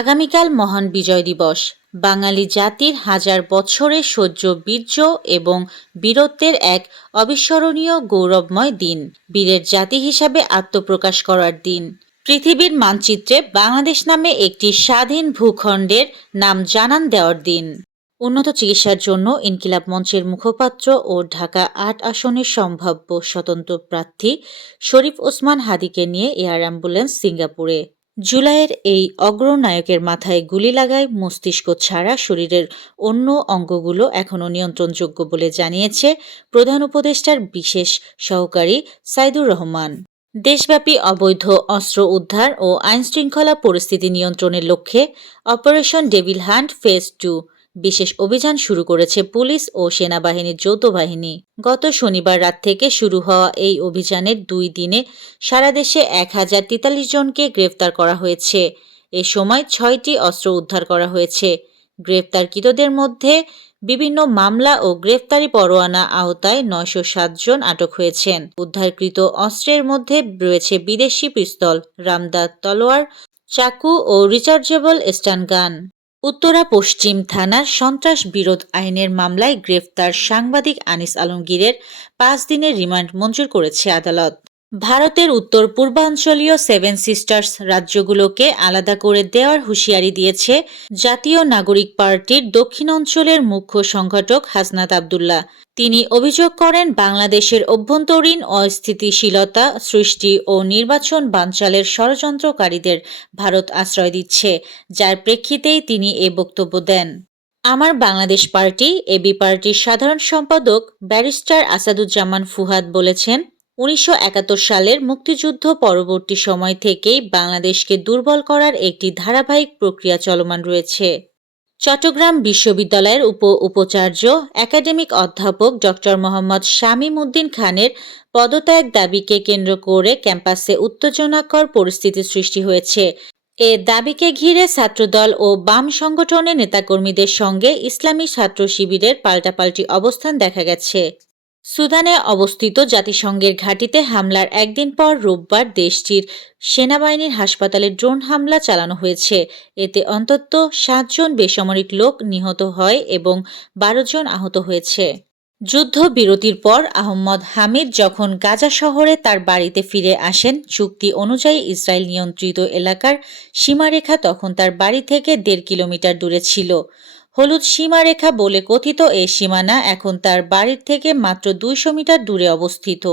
আগামীকাল মহান বিজয় দিবস। বাঙালি জাতির হাজার বছরের সহ্য বীর্য এবং বীরত্বের এক অবিস্মরণীয় গৌরবময় দিন, বীরের জাতি হিসাবে আত্মপ্রকাশ করার দিন। পৃথিবীর মানচিত্রে বাংলাদেশ নামে একটি স্বাধীন ভূখণ্ডের নাম জানান দেওয়ার দিন। উন্নত চিকিৎসার জন্য ইনকিলাব মঞ্চের মুখপাত্র ও ঢাকা আট আসনের সম্ভাব্য স্বতন্ত্র প্রার্থী শরীফ ওসমান হাদিকে নিয়ে এয়ার অ্যাম্বুলেন্স সিঙ্গাপুরে। জুলাইয়ের এই অগ্রনায়কের মাথায় গুলি লাগায় মস্তিষ্ক ছাড়া শরীরের অন্য অঙ্গগুলো এখনও নিয়ন্ত্রণযোগ্য বলে জানিয়েছে প্রধান উপদেষ্টার বিশেষ সহকারী সাইদুর রহমান। দেশব্যাপী অবৈধ অস্ত্র উদ্ধার ও আইনশৃঙ্খলা পরিস্থিতি নিয়ন্ত্রণের লক্ষ্যে operation devil hunt phase two বিশেষ অভিযান শুরু করেছে পুলিশ ও সেনাবাহিনীর যৌথ বাহিনী গত শনিবার রাত থেকে শুরু হওয়া এই অভিযানের দুই দিনে সারা দেশে এক হাজার তেতাল্লিশ জনকে গ্রেফতার করা হয়েছে। এ সময় ছয়টি অস্ত্র উদ্ধার করা হয়েছে। গ্রেফতারকৃতদের মধ্যে বিভিন্ন মামলা ও গ্রেফতারি পরোয়ানা আওতায় নয়শো সাত জন আটক হয়েছেন। উদ্ধারকৃত অস্ত্রের মধ্যে রয়েছে বিদেশি পিস্তল, রামদা তলোয়ার, চাকু ও রিচার্জেবল স্টান গান। উত্তরা পশ্চিম থানার সন্ত্রাস বিরোধ আইনের মামলায় গ্রেফতার সাংবাদিক আনিস আলমগীরের পাঁচ দিনের রিমান্ড মঞ্জুর করেছে আদালত। ভারতের উত্তর পূর্বাঞ্চলীয় সেভেন সিস্টার্স রাজ্যগুলোকে আলাদা করে দেওয়ার হুঁশিয়ারি দিয়েছে জাতীয় নাগরিক পার্টির দক্ষিণ অঞ্চলের মুখ্য সংগঠক হাসনাত আবদুল্লাহ। তিনি অভিযোগ করেন, বাংলাদেশের অভ্যন্তরীণ অস্থিতিশীলতা সৃষ্টি ও নির্বাচন বানচালের ষড়যন্ত্রকারীদের ভারত আশ্রয় দিচ্ছে, যার প্রেক্ষিতেই তিনি এ বক্তব্য দেন। আমার বাংলাদেশ পার্টি, এবি পার্টির সাধারণ সম্পাদক ব্যারিস্টার আসাদুজ্জামান ফুহাদ বলেছেন উনিশশো একাত্তর সালের মুক্তিযুদ্ধ পরবর্তী সময় থেকেই বাংলাদেশকে দুর্বল করার একটি ধারাবাহিক প্রক্রিয়া চলমান রয়েছে। চট্টগ্রাম বিশ্ববিদ্যালয়ের উপ উপাচার্য একাডেমিক অধ্যাপক ডক্টর মোহাম্মদ শামীম উদ্দিন খানের পদত্যাগ দাবিকে কেন্দ্র করে ক্যাম্পাসে উত্তেজনাকর পরিস্থিতি সৃষ্টি হয়েছে। এ দাবিকে ঘিরে ছাত্রদল ও বাম সংগঠনের নেতাকর্মীদের সঙ্গে ইসলামী ছাত্র শিবিরের পাল্টাপাল্টি অবস্থান দেখা গেছে। সুদানে অবস্থিত জাতিসংঘের ঘাঁটিতে হামলার একদিন পর রোববার দেশটির সেনাবাহিনীর হাসপাতালে ড্রোন হামলা চালানো হয়েছে। এতে অন্তত সাতজন বেসামরিক লোক নিহত হয় এবং বারো জন আহত হয়েছে। যুদ্ধবিরতির পর আহম্মদ হামিদ যখন গাজা শহরে তার বাড়িতে ফিরে আসেন, চুক্তি অনুযায়ী ইসরায়েল নিয়ন্ত্রিত এলাকার সীমারেখা তখন তার বাড়ি থেকে দেড় কিলোমিটার দূরে ছিল। হলুদ সীমারেখা বলে কথিত এই সীমানা এখন তার বাড়ির থেকে মাত্র দুইশো মিটার দূরে অবস্থিত।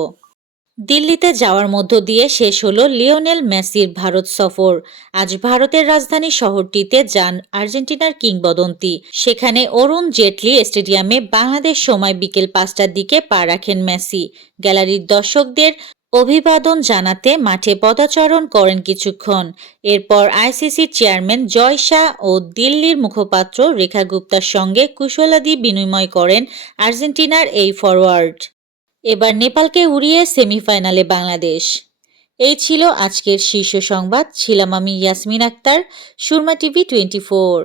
দিল্লিতে যাওয়ার মধ্য দিয়ে শেষ হলো লিওনেল মেসির ভারত সফর। আজ ভারতের রাজধানী শহরটিতে যান আর্জেন্টিনার কিংবদন্তি। সেখানে অরুণ জেটলি স্টেডিয়ামে বাংলাদেশ সময় বিকেল পাঁচটার দিকে পা রাখেন মেসি। গ্যালারির দর্শকদের অভিবাদন জানাতে মাঠে পদাচরণ করেন কিছুক্ষণ। এরপর আইসিসির চেয়ারম্যান জয় শাহ ও দিল্লির মুখপাত্র রেখা গুপ্তার সঙ্গে কুশলাদি বিনিময় করেন আর্জেন্টিনার এই ফরওয়ার্ড এবার নেপালকে উড়িয়ে সেমিফাইনালে বাংলাদেশ। এই ছিল আজকের শীর্ষ সংবাদ। ছিলাম আমি Yasmin Akter, Surma TV twenty four.